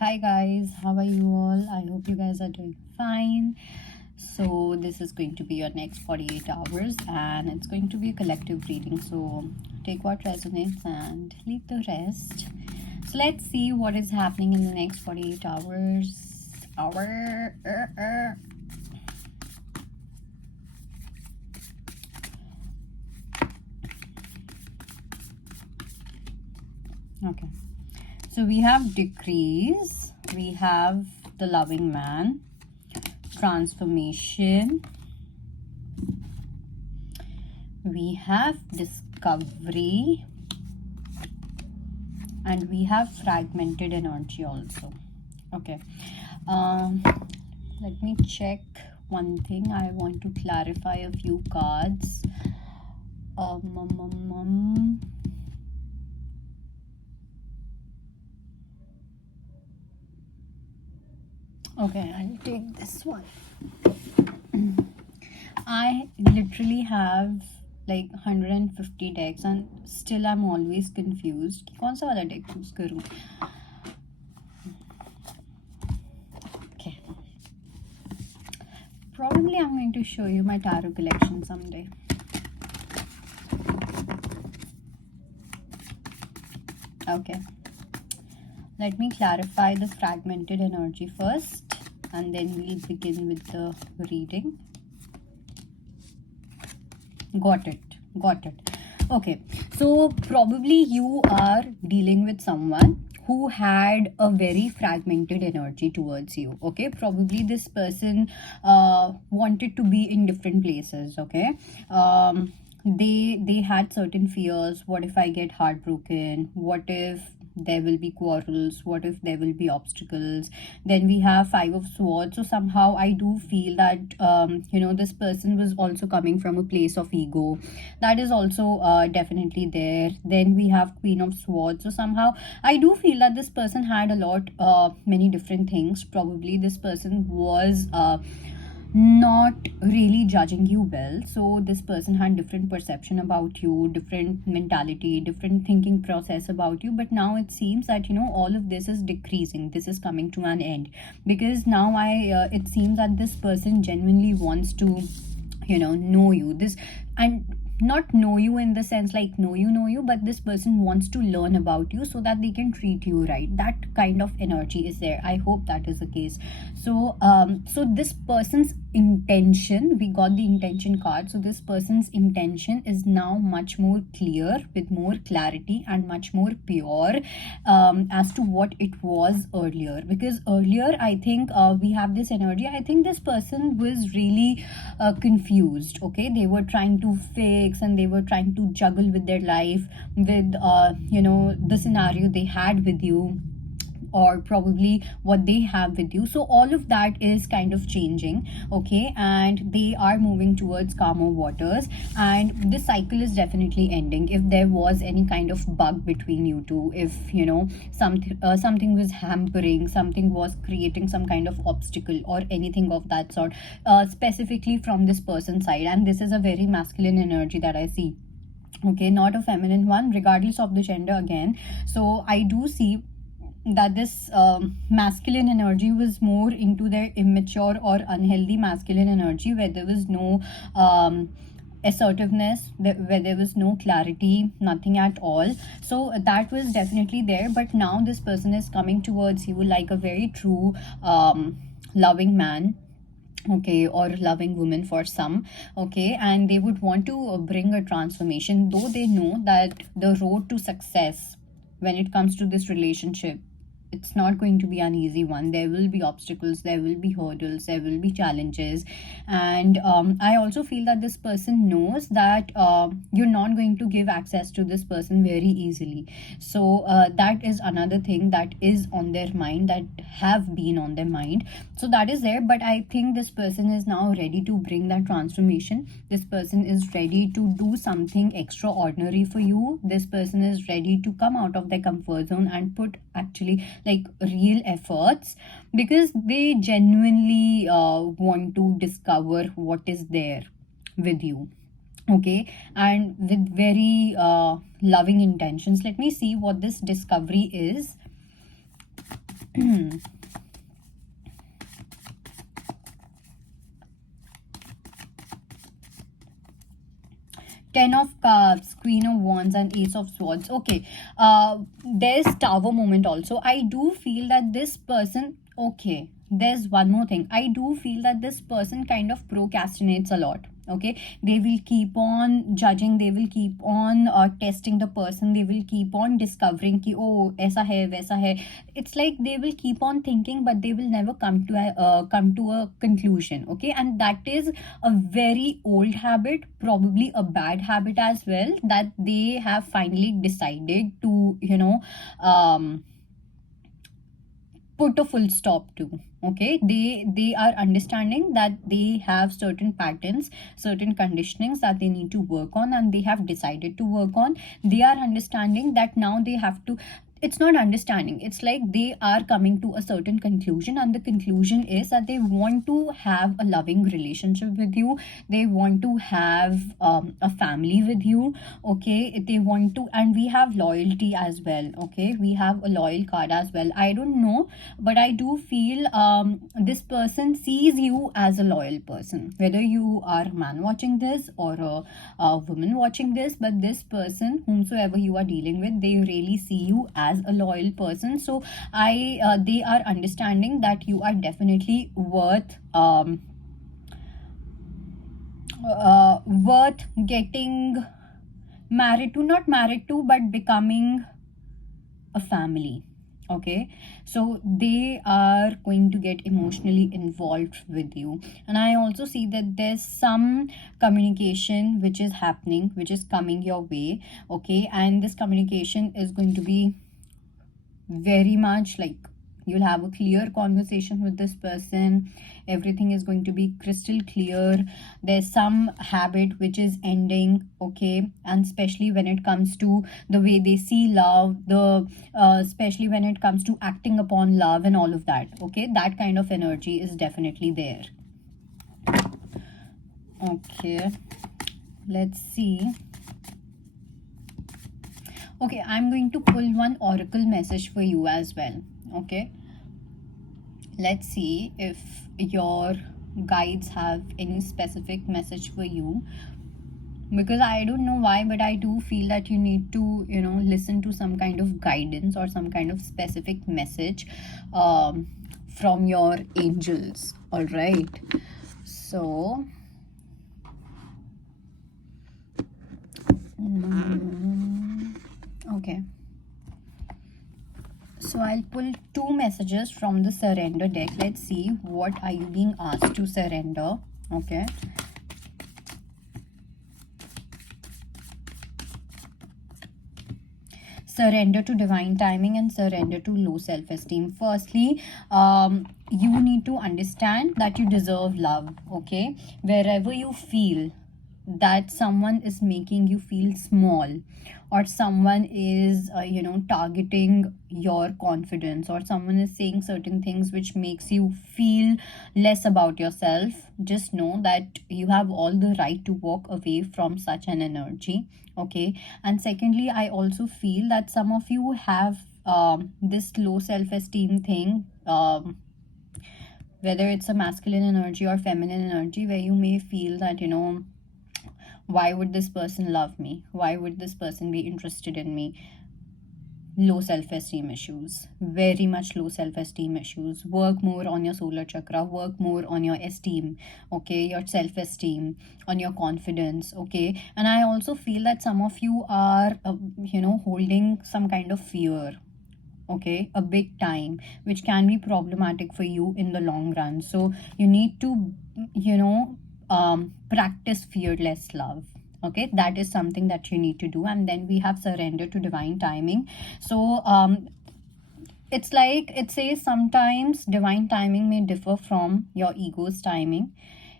Hi guys, how are you all? I hope you guys are doing fine. So this is going to be your next 48 hours and it's going to be a collective reading. So take what resonates and leave the rest. So let's see what is happening in the next 48 hours. Okay. So we have decrease, we have the loving man, transformation, we have discovery, and we have fragmented energy also. Okay. Let me check one thing. I want to clarify a few cards. Okay, I'll take this one. I literally have like 150 decks and still I'm always confused. कौन सा वाला deck choose करूँ? Okay. Probably I'm going to show you my tarot collection someday. Okay. Let me clarify the fragmented energy first and then we'll begin with the reading. Got it. Okay, so probably you are dealing with someone who had a very fragmented energy towards you. Okay, probably this person wanted to be in different places. Okay, they had certain fears. What if I get heartbroken? What if there will be quarrels? What if there will be obstacles? Then we have Five of Swords. So somehow I do feel that this person was also coming from a place of ego. That is also definitely there. Then we have Queen of Swords. So somehow I do feel that this person had a lot many different things. Probably this person was not really judging you well, so this person had different perception about you, different mentality, different thinking process about you. But now it seems that all of this is decreasing, this is coming to an end, because now it seems that this person genuinely wants to know you, this, and not know you in the sense like know you, but this person wants to learn about you so that they can treat you right. That kind of energy is there. I hope that is the case. So this person's intention, we got the intention card. So this person's intention is now much more clear, with more clarity and much more pure as to what it was earlier. Because earlier I think we have this energy, I think this person was really confused. Okay, they were trying to fix and they were trying to juggle with their life, with the scenario they had with you, or probably what they have with you. So all of that is kind of changing. Okay, and they are moving towards calmer waters, and this cycle is definitely ending. If there was any kind of bug between you two, if something was hampering, something was creating some kind of obstacle or anything of that sort, specifically from this person's side, and this is a very masculine energy that I see. Okay, not a feminine one, regardless of the gender again. So I do see that this masculine energy was more into their immature or unhealthy masculine energy, where there was no assertiveness, where there was no clarity, nothing at all. So that was definitely there. But now this person is coming towards you like a very true loving man, okay, or loving woman for some. Okay, and they would want to bring a transformation, though they know that the road to success when it comes to this relationship, it's not going to be an easy one. There will be obstacles, there will be hurdles, there will be challenges. And I also feel that this person knows that you're not going to give access to this person very easily. So that is another thing that is on their mind, that have been on their mind. So that is there. But I think this person is now ready to bring that transformation. This person is ready to do something extraordinary for you. This person is ready to come out of their comfort zone and put actually like real efforts, because they genuinely want to discover what is there with you. Okay, and with very loving intentions. Let me see what this discovery is. Ten of Cups, Queen of Wands, and Ace of Swords. Okay, there's Tower moment also. I do feel that this person, okay, there's one more thing. I do feel that this person kind of procrastinates a lot. Okay, they will keep on judging, they will keep on testing the person, they will keep on discovering ki oh aisa hai waisa hai. It's like they will keep on thinking, but they will never come to a conclusion. Okay, and that is a very old habit, probably a bad habit as well, that they have finally decided to, put a full stop to. Okay, they are understanding that they have certain patterns, certain conditionings that they need to work on, and they have decided to work on. They are understanding that now they have to, it's not understanding, it's like they are coming to a certain conclusion, and the conclusion is that they want to have a loving relationship with you, they want to have a family with you. Okay, they want to, and we have loyalty as well. Okay, we have a loyal card as well. I don't know, but I do feel this person sees you as a loyal person, whether you are a man watching this or a woman watching this, but this person whomsoever you are dealing with, they really see you as a loyal person. So they are understanding that you are definitely worth getting married to, not married to, but becoming a family. Okay, so they are going to get emotionally involved with you, and I also see that there's some communication which is happening, which is coming your way. Okay, and this communication is going to be very much like you'll have a clear conversation with this person, everything is going to be crystal clear. There's some habit which is ending. Okay, and especially when it comes to the way they see love, the especially when it comes to acting upon love and all of that. Okay, that kind of energy is definitely there. Okay, let's see. Okay, I'm going to pull one oracle message for you as well. Okay, let's see if your guides have any specific message for you, because I don't know why, but I do feel that you need to, listen to some kind of guidance or some kind of specific message from your angels. All right, so okay, so I'll pull two messages from the surrender deck. Let's see what are you being asked to surrender. Okay, surrender to divine timing and surrender to low self-esteem. Firstly, you need to understand that you deserve love. Okay, wherever you feel that someone is making you feel small, or someone is targeting your confidence, or someone is saying certain things which makes you feel less about yourself, just know that you have all the right to walk away from such an energy. Okay, and secondly, I also feel that some of you have this low self-esteem thing, whether it's a masculine energy or feminine energy, where you may feel that why would this person love me, why would this person be interested in me. Low self-esteem issues, very much low self-esteem issues. Work more on your solar chakra, work more on your esteem. Okay, your self-esteem, on your confidence. Okay, and I also feel that some of you are holding some kind of fear, okay, a big time, which can be problematic for you in the long run. So you need to practice fearless love. Okay, that is something that you need to do. And then we have surrender to divine timing. So it's like it says sometimes divine timing may differ from your ego's timing.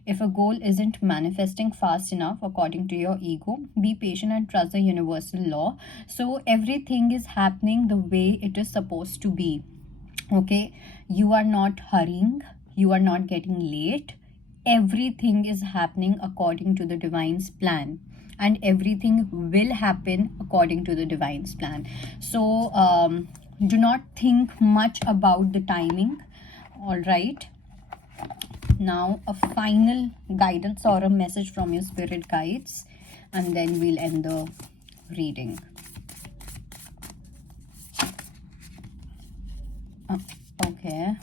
If a goal isn't manifesting fast enough according to your ego, be patient and trust the universal law. So everything is happening the way it is supposed to be. Okay, you are not hurrying, you are not getting late. Everything is happening according to the divine's plan, and everything will happen according to the divine's plan. So do not think much about the timing. All right, now a final guidance or a message from your spirit guides, and then we'll end the reading. Okay.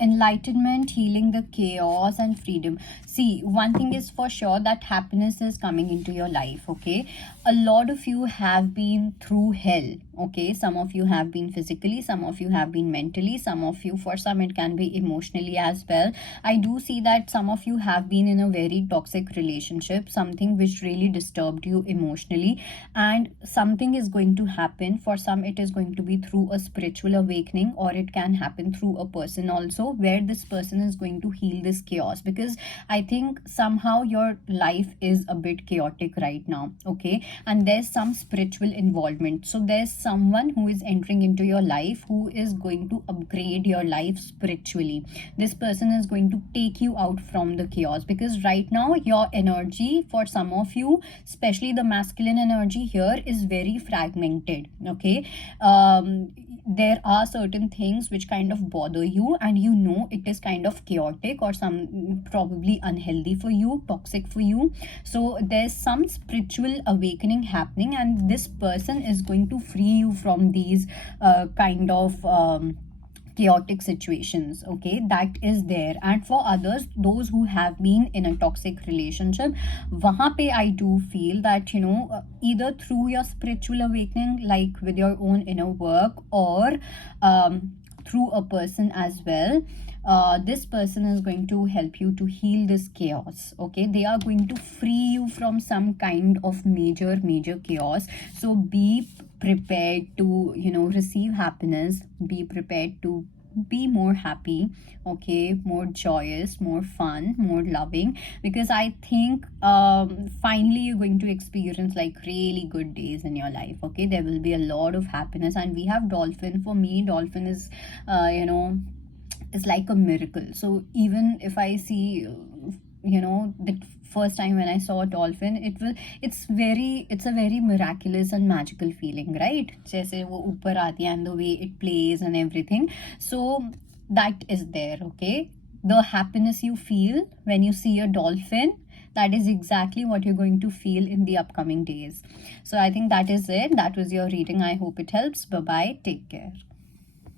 Enlightenment, healing the chaos, and freedom. See, one thing is for sure, that happiness is coming into your life. Okay, a lot of you have been through hell. Okay, some of you have been physically, some of you have been mentally, some of you, for some it can be emotionally as well. I do see that some of you have been in a very toxic relationship, something which really disturbed you emotionally, and something is going to happen. For some it is going to be through a spiritual awakening, or it can happen through a person also, where this person is going to heal this chaos, because I think somehow your life is a bit chaotic right now. Okay, and there's some spiritual involvement, so there's someone who is entering into your life who is going to upgrade your life spiritually. This person is going to take you out from the chaos, because right now your energy, for some of you, especially the masculine energy here, is very fragmented. Okay, there are certain things which kind of bother you, and you know it is kind of chaotic, or some probably unhealthy for you, toxic for you. So there's some spiritual awakening happening, and this person is going to free you from these kind of chaotic situations. Okay, that is there. And for others, those who have been in a toxic relationship, wahan pe I do feel that, you know, either through your spiritual awakening, like with your own inner work, or through a person as well, this person is going to help you to heal this chaos. Okay, they are going to free you from some kind of major chaos. So be prepared to, you know, receive happiness. Be prepared to be more happy. Okay, more joyous, more fun, more loving, because I think finally you're going to experience like really good days in your life. Okay, there will be a lot of happiness. And we have dolphin. For me, dolphin is you know, is like a miracle. So even if I see, you know, the first time when I saw a dolphin, it's a very miraculous and magical feeling, right? जैसे वो ऊपर आती है, and the way it plays and everything. So that is there. Okay, the happiness you feel when you see a dolphin, that is exactly what you're going to feel in the upcoming days. So I think that is it. That was your reading. I hope it helps. Bye bye, take care.